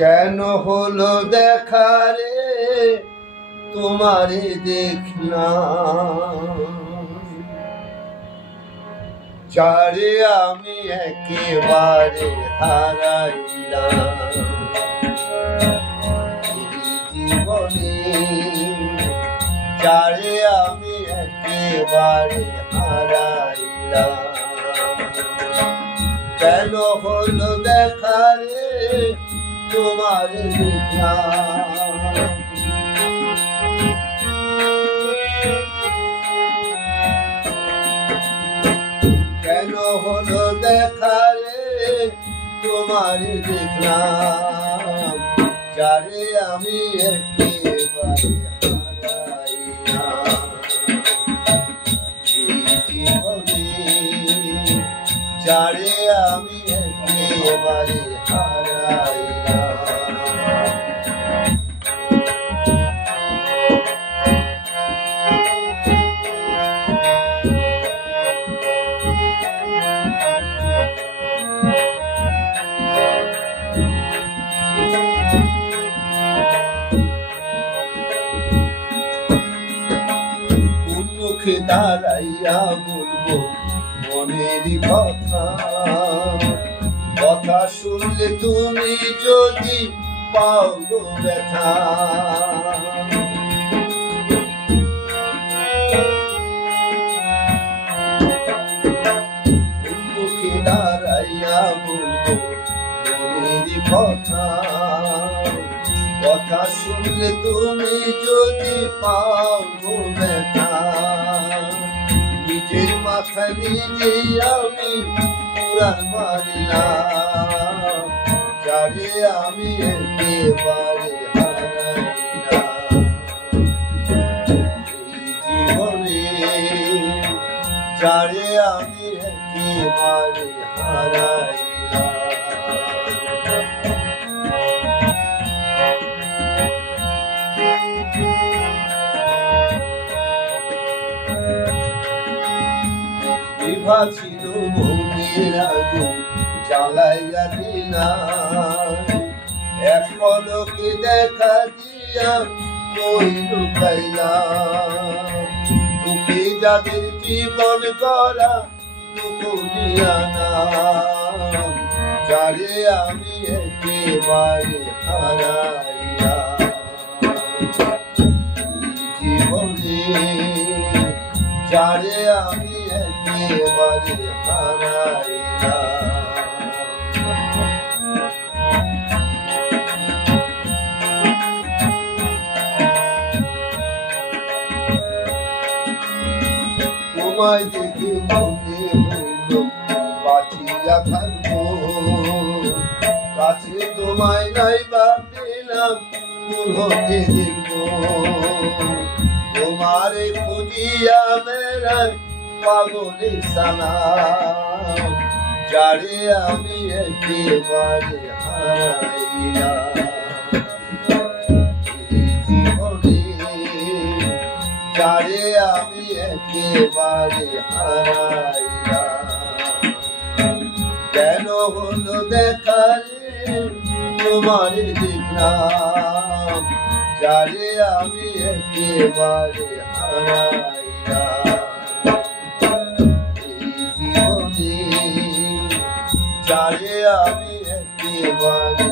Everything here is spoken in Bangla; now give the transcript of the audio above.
কেন হলো দেখা রে তোমারে দেখলাম, যারে আমি একেবারে হারাইলাম জীবনে, যারে আমি একেবারে হারাইলাম। কেন হলো দেখা রে তোমারে দেখলাম, কেন হলো দেখা রে তোমারে দেখলাম, যারে আমি একেবারে হারাইলাম জীবনে, যারে আমি একেবারে হারাইলাম। মুখে দাঁড়াইয়া বলবো মনেরই কথা, কথা শুনলে তুমি যদি পাও গো ব্যথা। মুখে দাঁড়াইয়া বলবো মনেরই কথা, কথা শুনলে তুমি যদি পাও গো ব্যথা। নিজের মাথায় নিজে আমি পুরাণ মারিলাম, যারে আমি একেবারে হারাইলাম জীবনে, যারে আমি একেবারে হারাইলাম। বিভা ছিল মনের আগুন জ্বালাইয়া দিলাম, এক পলকে দেখা দিয়া কই লুকাইলাম। দুঃখে যাদের জীবন গড়া দুঃখ নিয়া নাম, যারে আমি একেবারে হারাইলাম জীবনে, যারে আমি একেবারে হারাইলাম। তোমায় দেখে মনে হইল বাঁচিয়া থাকবো, কাছে তোমায় নাই বা পেলাম দূর হতে দেখবো। তোমারে খুঁজিয়া বেড়াই পাগলে সালাম, যারে আমি একেবারে হারাইলাম জীবনে, যারে আমি একেবারে হারাইলাম। কেন হলো দেখা রে তোমারে দেখলাম, যারে আমি একেবারে হারাইলাম জীবনে, যারে আমি একেবারে